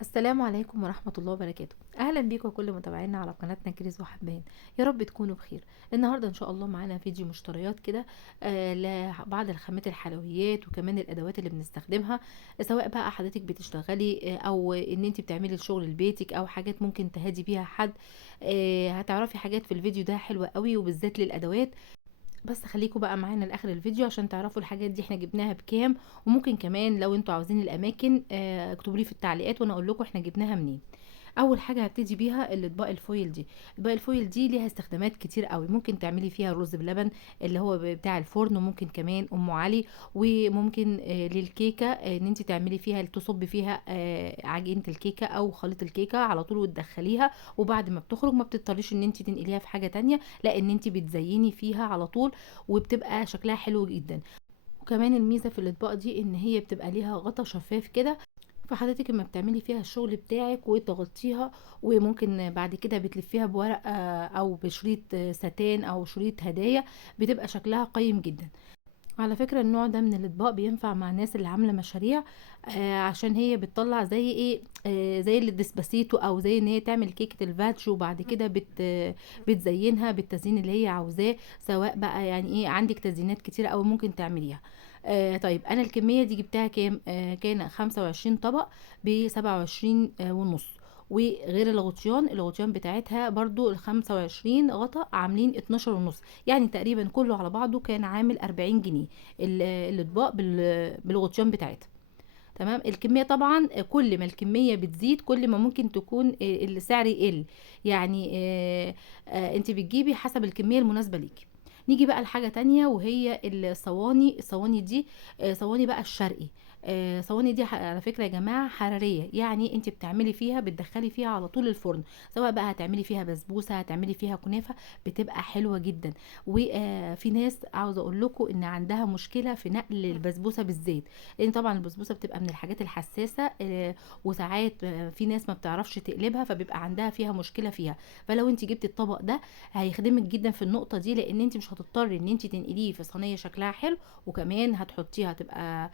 السلام عليكم ورحمة الله وبركاته. أهلا بيكم كل متابعينا على قناتنا كريز وحبان. يا رب تكونوا بخير. النهاردة إن شاء الله معانا فيديو مشتريات كده لبعض الخامات الحلويات وكمان الأدوات اللي بنستخدمها، سواء بقى حضرتك بتشتغلي أو إن انت بتعملي الشغل لبيتك أو حاجات ممكن تهادي بيها حد. هتعرفي حاجات في الفيديو ده حلوة قوي وبالذات للأدوات. بس خليكم بقى معانا لاخر الفيديو عشان تعرفوا الحاجات دي احنا جبناها بكام. وممكن كمان لو انتوا عاوزين الاماكن اكتبوا لي في التعليقات وانا اقول لكم احنا جبناها منين. اول حاجه هبتدي بيها الاطباق الفويل دي. الاطباق الفويل دي ليها استخدامات كتير قوي، ممكن تعملي فيها رز بلبن اللي هو بتاع الفرن، وممكن كمان ام علي، وممكن للكيكه ان انت تعملي فيها تصبي فيها عجينه الكيكه او خليط الكيكه على طول وتدخليها، وبعد ما بتخرج ما بتضطريش ان انت تنقليها في حاجه تانية، لا ان انت بتزيني فيها على طول وبتبقى شكلها حلو جدا. وكمان الميزه في الاطباق دي ان هي بتبقى ليها غطا شفاف كده، فحضرتك لما بتعملي فيها الشغل بتاعك وتغطيها، وممكن بعد كده بتلفيها بورق او بشريط ستان او شريط هدايا، بتبقى شكلها قيم جدا. على فكرة النوع ده من الاطباق بينفع مع الناس اللي عاملة مشاريع، عشان هي بتطلع زي ايه، زي الديسباسيتو او زي ان هي تعمل كيكة الفاتش، وبعد كده بتزينها بالتزيين اللي هي عاوزاه، سواء بقى يعني ايه عندك تزيينات كتيرة او ممكن تعمليها. طيب انا الكمية دي جبتها كام؟ كان 25 طبق ب27 ونص. وغير الغطيان بتاعتها برضو ال25 غطا عاملين 12 ونص، يعني تقريبا كله على بعضه كان عامل 40 جنيه. الاطباق بالغطيان بتاعتها. تمام. الكميه طبعا كل ما الكميه بتزيد كل ما ممكن تكون السعر يقل، يعني انت بتجيبي حسب الكميه المناسبه ليكي. نيجي بقى لحاجه تانية وهي الصواني دي، صواني بقى الشرقي. صواني دي على فكره يا جماعه حراريه، يعني انت بتعملي فيها بتدخلي فيها على طول الفرن، سواء بقى هتعملي فيها بسبوسه هتعملي فيها كنافه، بتبقى حلوه جدا. وفي ناس عاوزه اقول لكم ان عندها مشكله في نقل البسبوسه بالزيت، لان طبعا البسبوسه بتبقى من الحاجات الحساسه، وساعات في ناس ما بتعرفش تقلبها فبيبقى عندها فيها مشكله فيها. فلو انت جبتي الطبق ده هيخدمك جدا في النقطه دي، لان انت مش هتضطري ان انت تنقليه في صينيه شكلها حلو، وكمان هتحطيها هتبقى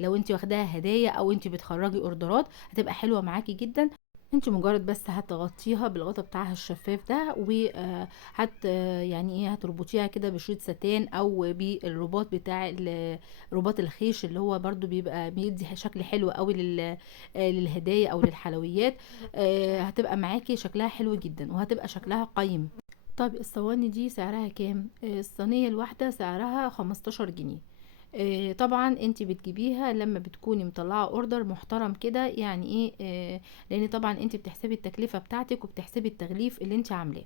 لو انت واخداها هدايا او انت بتخرجي اوردرات هتبقى حلوه معاكي جدا. انت مجرد بس هتغطيها بالغطا بتاعها الشفاف ده، وهت يعني ايه هتربطيها كده بشريط ستان او بالرباط بتاع رباط الخيش اللي هو برضو بيبقى بيدي شكل حلو قوي للهدايا او للحلويات. هتبقى معاكي شكلها حلو جدا وهتبقى شكلها قيم. طب الصواني دي سعرها كام؟ الصينية الواحدة سعرها 15 جنيه. طبعا انت بتجيبيها لما بتكوني مطلعه اوردر محترم كده، يعني ايه لان طبعا انت بتحسبي التكلفه بتاعتك وبتحسبي التغليف اللي انت عاملاه.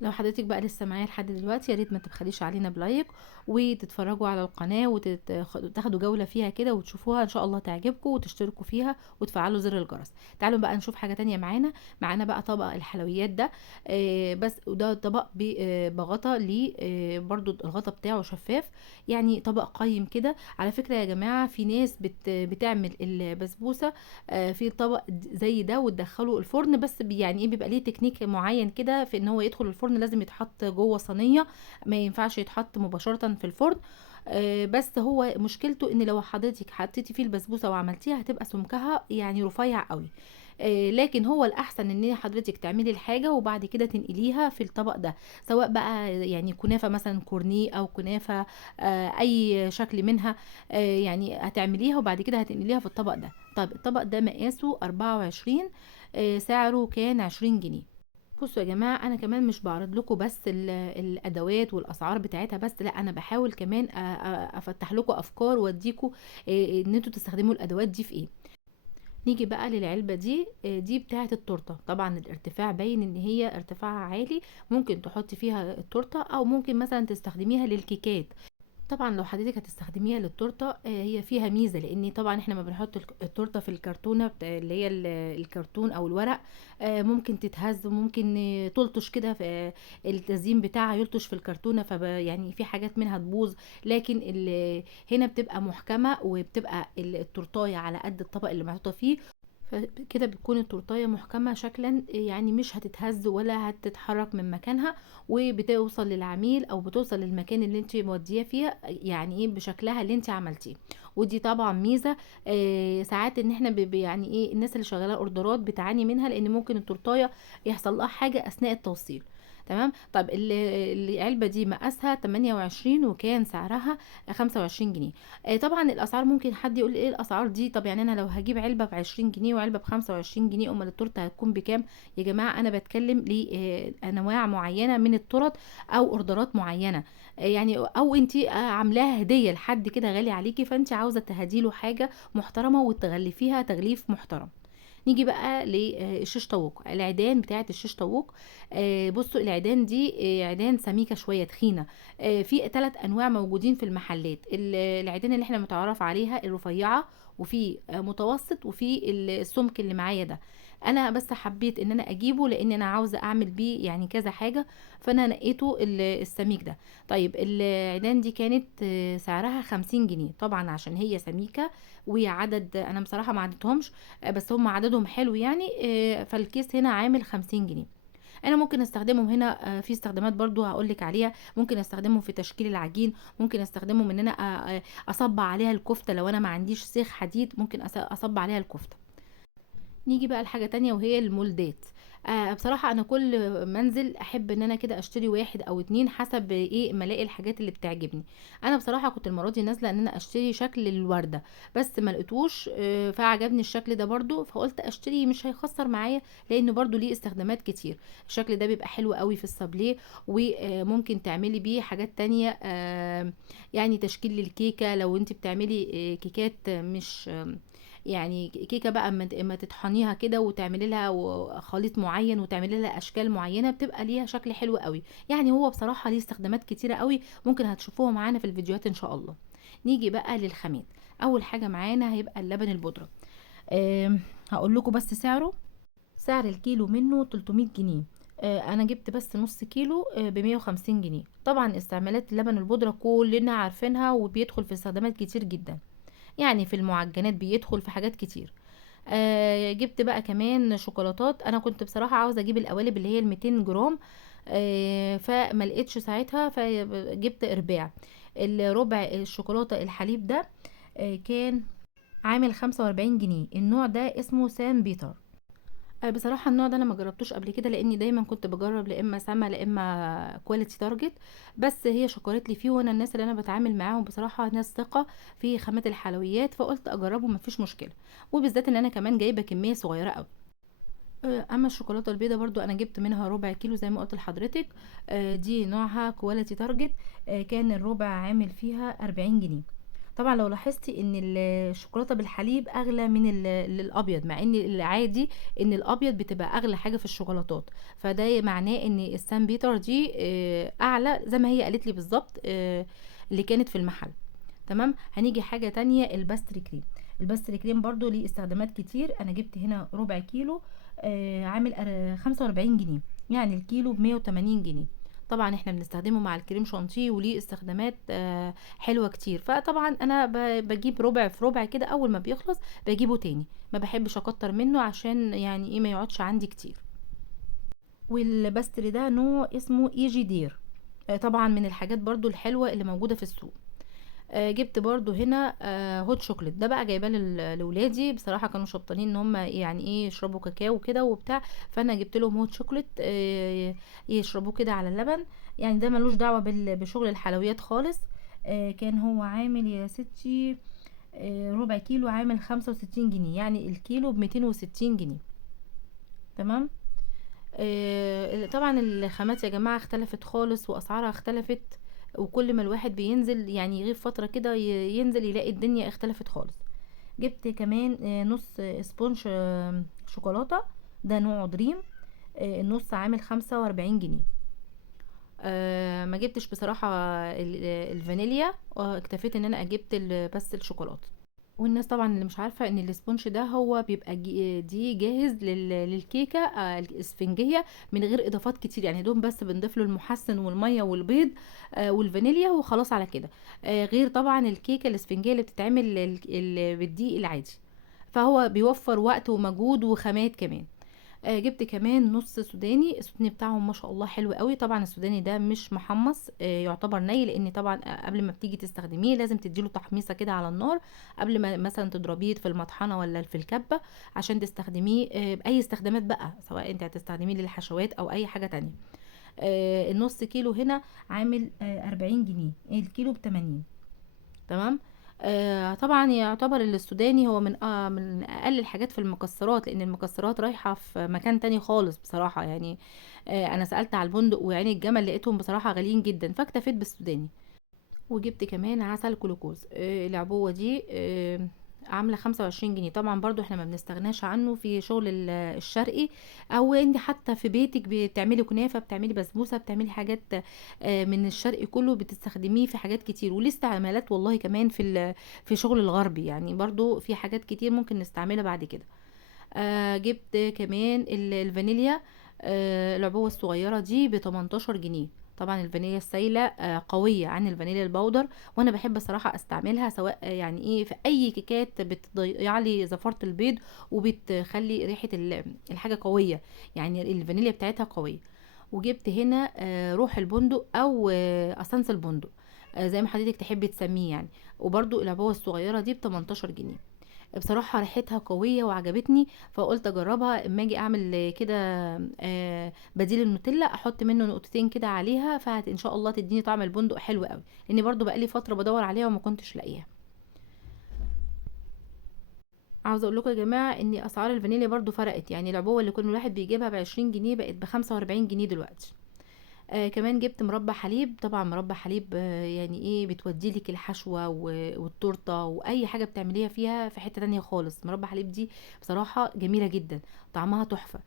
لو حضرتك بقى لسه معايا لحد دلوقتي يا ريت ما تبخليش علينا بلايك وتتفرجوا على القناه وتاخدوا جوله فيها كده وتشوفوها، ان شاء الله تعجبكم وتشتركوا فيها وتفعلوا زر الجرس. تعالوا بقى نشوف حاجه تانية معانا بقى طبق الحلويات ده. بس وده طبق بغطا ليه، برضو الغطا بتاعه شفاف، يعني طبق قيم كده. على فكره يا جماعه في ناس بتعمل البسبوسه في طبق زي ده وتدخله الفرن، بس يعني ايه بيبقى ليه تكنيك معين كده في ان هو يدخل الفرن، لازم يتحط جوه صينيه، ما ينفعش يتحط مباشره في الفرن. بس هو مشكلته ان لو حضرتك حطيتي فيه البسبوسه وعملتيها هتبقى سمكها يعني رفيع قوي. لكن هو الاحسن ان حضرتك تعملي الحاجه وبعد كده تنقليها في الطبق ده، سواء بقى يعني كنافه مثلا كورنيه او كنافه اي شكل منها، يعني هتعمليها وبعد كده هتنقليها في الطبق ده. طب الطبق ده مقاسه 24، سعره كان 20 جنيه. بصوا يا جماعة أنا كمان مش بعرض لكم بس الأدوات والأسعار بتاعتها بس، لا أنا بحاول كمان أفتح لكم أفكار وأديكم إن انتوا تستخدموا الأدوات دي في إيه. نيجي بقى للعلبة دي، دي بتاعة التورتة. طبعا الارتفاع باين ان هي ارتفاعها عالي، ممكن تحطي فيها التورتة او ممكن مثلا تستخدميها للكيكات. طبعا لو حضرتك هتستخدميها للتورته هي فيها ميزه، لان طبعا احنا ما بنحط التورته في الكرتونه اللي هي الكرتون او الورق، ممكن تتهز وممكن تلطش كده في التزيين بتاعها يلطش في الكرتونه، يعني في حاجات منها تبوظ. لكن هنا بتبقى محكمه وبتبقى التورتايه على قد الطبق اللي محطوطه فيه، فكده بتكون التورتايه محكمه شكلا، يعني مش هتتهز ولا هتتحرك من مكانها، وبتوصل للعميل او بتوصل للمكان اللي انت موديه فيها يعني ايه بشكلها اللي انت عملتيه. ودي طبعا ميزه. ساعات ان احنا يعني ايه، الناس اللي شغاله اوردرات بتعاني منها، لان ممكن التورتايه يحصل لها حاجه اثناء التوصيل. تمام. طب العلبه دي مقاسها 28 وكان سعرها 25 جنيه. طبعا الاسعار، ممكن حد يقول ايه الاسعار دي؟ طب يعني انا لو هجيب علبه ب 20 جنيه وعلبه ب 25 جنيه، امال التورته هتكون بكام؟ يا جماعه انا بتكلم لانواع معينه من التورت او اوردرات معينه. يعني او انت عاملاها هديه لحد كده غالي عليكي، فانت عاوزه تهديله حاجه محترمه وتغلفيها تغليف محترم. نيجي بقى للشيش طاووق، العيدان بتاعه الشيش طاووق. بصوا العيدان دي عيدان سميكه شويه تخينه. في 3 انواع موجودين في المحلات. العيدان اللي احنا متعرف عليها الرفيعه، وفي متوسط، وفي السمك اللي معايا ده. انا بس حبيت ان انا اجيبه لان انا عاوزه اعمل بيه يعني كذا حاجه، فانا نقيته السميك ده. طيب العيدان دي كانت سعرها 50 جنيه، طبعا عشان هي سميكه وعدد، انا بصراحه ما عدتهمش، بس هم عددهم حلو يعني. فالكيس هنا عامل 50 جنيه. انا ممكن استخدمهم هنا في استخدامات برضو هقولك عليها. ممكن استخدمهم في تشكيل العجين، ممكن استخدمهم ان انا اصبع عليها الكفتة. لو انا ما عنديش سيخ حديد ممكن اصبع عليها الكفتة. نيجي بقى لحاجة تانية وهي المولدات. بصراحة انا كل منزل احب ان انا كده اشتري واحد او اتنين حسب ايه ما الاقي الحاجات اللي بتعجبني. انا بصراحة كنت المرة دي نازلة ان انا اشتري شكل الوردة، بس ما لقيتوش فعجبني الشكل ده برضو، فقلت اشتري مش هيخسر معايا، لانه برضو ليه استخدامات كتير. الشكل ده بيبقى حلو قوي في الصابليه، وممكن تعملي بيه حاجات تانية. يعني تشكيل للكيكة، لو انت بتعملي كيكات مش يعني كيكه بقى، اما تطحنيها كده وتعملي لها خليط معين وتعملي لها اشكال معينه، بتبقى ليها شكل حلو قوي. يعني هو بصراحه ليه استخدامات كتيره قوي، ممكن هتشوفوها معانا في الفيديوهات ان شاء الله. نيجي بقى للخامات. اول حاجه معانا هيبقى اللبن البودره. هقول لكم بس سعره. سعر الكيلو منه 300 جنيه. انا جبت بس نص كيلو ب 150 جنيه. طبعا استعمالات اللبن البودره كلنا عارفينها، وبيدخل في استخدامات كتير جدا. يعني في المعجنات بيدخل في حاجات كتير. جبت بقى كمان شوكولاتات. انا كنت بصراحة عاوزة اجيب القوالب اللي هي ال 200 جرام، فما لقيتش ساعتها، فجبت ارباع. الربع الشوكولاتة الحليب ده كان عامل 45 جنيه. النوع ده اسمه سان بيتر. بصراحة النوع ده انا ما جربتوش قبل كده، لاني دايما كنت بجرب لا اما سما لا اما كواليتي تارجت. بس هي شكرت لي فيه، وانا الناس اللي انا بتعامل معاهم بصراحة ناس ثقة في خامات الحلويات، فقلت اجربه مفيش مشكلة. وبالذات ان انا كمان جايبة كمية صغيرة قوي. اما الشوكولاتة البيضاء برضو انا جبت منها ربع كيلو زي ما قلت لحضرتك. دي نوعها كواليتي تارجت. كان الربع عامل فيها 40 جنيه. طبعا لو لاحظتي ان الشوكولاته بالحليب اغلى من الابيض، مع ان العادي ان الابيض بتبقى اغلى حاجه في الشوكولاتات. فده معناه ان السان بيتر دي اعلى، زي ما هي قالت لي بالظبط اللي كانت في المحل. تمام. هنيجي حاجه تانية، الباستري كريم. الباستري كريم برضو ليه استخدامات كتير. انا جبت هنا ربع كيلو عامل 45 جنيه. يعني الكيلو ب 180 جنيه. طبعا احنا بنستخدمه مع الكريم شانتيه، وليه استخدامات حلوة كتير. فطبعا انا بجيب ربع في ربع كده، اول ما بيخلص بجيبه تاني. ما بحبش اكتر منه عشان يعني ايه ما يقعدش عندي كتير. والباستري ده نوع اسمه ايجي دير. طبعا من الحاجات برضو الحلوة اللي موجودة في السوق. جبت برضو هنا هوت شوكليت. ده بقى جايباه لولادي، بصراحه كانوا شبطانين ان هم يعني ايه يشربوا كاكاو كده وبتاع، فانا جبت لهم هوت شوكليت يشربوه كده على اللبن. يعني ده ملوش دعوه بشغل الحلويات خالص. كان هو عامل يا ستي ربع كيلو عامل 65 جنيه. يعني الكيلو ب 260 جنيه. تمام. طبعا الخامات يا جماعة اختلفت خالص، واسعارها اختلفت. وكل ما الواحد بينزل يعني يغيب فترة كده ينزل يلاقي الدنيا اختلفت خالص. جبت كمان نص سبونج شوكولاتة. ده نوع دريم. النص عامل 45 جنيه. ما جبتش بصراحة الفانيليا. اكتفيت ان انا جبت بس الشوكولاتة. والناس طبعا اللي مش عارفه ان الاسبونج ده هو بيبقى دي جاهز للكيكه الاسفنجيه من غير اضافات كتير، يعني دوم بس بنضيف له المحسن والميه والبيض والفانيليا وخلاص على كده. غير طبعا الكيكه الاسفنجيه اللي بتتعمل بالدقيق العادي. فهو بيوفر وقت ومجهود وخامات كمان. جبت كمان نص سوداني، السوداني بتاعهم ما شاء الله حلو قوي. طبعا السوداني ده مش محمص، يعتبر ني، لان طبعا قبل ما بتيجي تستخدميه لازم تديله تحميصه كده على النار قبل ما مثلا تضربيه في المطحنه ولا في الكبه عشان تستخدميه باي استخدامات بقى، سواء انت هتستخدميه للحشوات او اي حاجه تانية. النص كيلو هنا عامل 40 جنيه، الكيلو ب80. تمام. طبعا يعتبر السوداني هو من اقل الحاجات في المكسرات، لان المكسرات رايحه في مكان تاني خالص بصراحه يعني. انا سالت على البندق وعين الجمل لقيتهم بصراحه غاليين جدا، فاكتفيت بالسوداني. وجبت كمان عسل جلوكوز، العبوة دي عاملة 25 جنيه. طبعا برضو احنا ما بنستغناش عنه في شغل الشرقي، او انت حتى في بيتك بتعملي كنافة، بتعملي بسبوسة، بتعملي حاجات من الشرقي كله، بتستخدميه في حاجات كتير، وليه استعمالات والله كمان في شغل الغربي يعني. برضو في حاجات كتير ممكن نستعملها بعد كده. جبت كمان الفانيليا، العبوة الصغيرة دي ب18 جنيه. طبعا الفانيليا السايلة قوية عن الفانيليا البودر، وانا بحب صراحة استعملها، سواء يعني ايه في اي كيكات بتضيع لي زفارة البيض، وبتخلي ريحة الحاجة قوية، يعني الفانيليا بتاعتها قوية. وجبت هنا روح البندق او اسانس البندق، زي ما حضرتك تحبي تسميه يعني. وبرضو العبوة الصغيرة دي ب18 جنيه. بصراحة ريحتها قوية وعجبتني، فقلت اجربها اما اجي اعمل كده بديل النوتيلا، احط منه نقطتين كده عليها، ان شاء الله تديني طعم البندق حلو قوي، لاني برضو بقالي فترة بدور عليها وما كنتش لاقيها. عاوزه اقول لكم يا جماعه ان اسعار الفانيليا برضو فرقت، يعني العبوه اللي كل الواحد بيجيبها ب20 جنيه بقت ب45 جنيه دلوقتي. كمان جبت مربى حليب. طبعا مربى حليب يعني ايه بتودي لك الحشوة والتورتة واي حاجة بتعمليها فيها في حتة تانية خالص. مربى حليب دي بصراحة جميلة جدا، طعمها تحفة.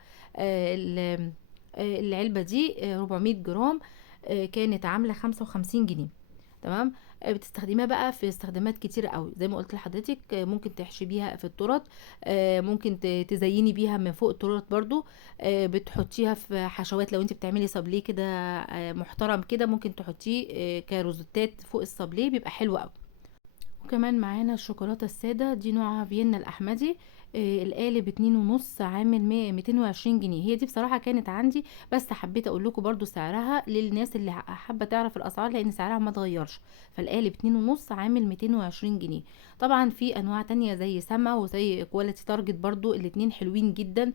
العلبة دي 400 جرام، كانت عاملة 55 جنيه. تمام. بتستخدميها بقى في استخدامات كتيرة قوي، زي ما قلت لحضرتك. ممكن تحشي بيها في التورت، ممكن تزيني بيها من فوق التورت برضو، بتحطيها في حشوات. لو انت بتعملي صابليه كده محترم كده، ممكن تحطيه كروزتات فوق الصابليه، بيبقى حلو قوي. وكمان معانا الشوكولاتة السادة، دي نوعها فيينا الأحمدي، القالب 2.5 عامل 220 جنيه. هي دي بصراحة كانت عندي، بس حبيت اقول لكم برضو سعرها للناس اللي حابة تعرف الأسعار، لأن سعرها ما اتغيرش. فالقالب 2.5 عامل 220 جنيه. طبعا في أنواع تانية زي سما وزي كواليتي تارجت، برضو الاتنين حلوين جدا.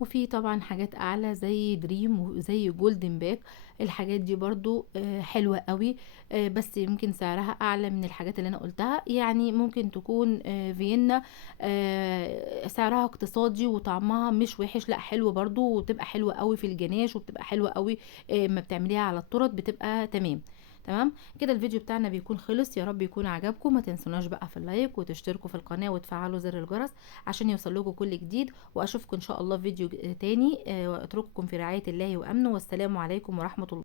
وفي طبعا حاجات اعلى زي دريم وزي جولدن باك، الحاجات دي برضو حلوة قوي، بس يمكن سعرها اعلى من الحاجات اللي انا قلتها. يعني ممكن تكون فيينا سعرها اقتصادي وطعمها مش وحش، لا حلو برضو، وتبقى حلوة قوي في الجناش، وبتبقى حلوة قوي ما بتعمليها على التورت، بتبقى تمام. تمام كده الفيديو بتاعنا بيكون خلص، يا رب يكون عجبكم. ما تنسوناش بقى في اللايك وتشتركوا في القناة وتفعلوا زر الجرس عشان يوصل لكم كل جديد. واشوفكم ان شاء الله في فيديو تاني، واترككم في رعاية الله وامنه، والسلام عليكم ورحمة الله.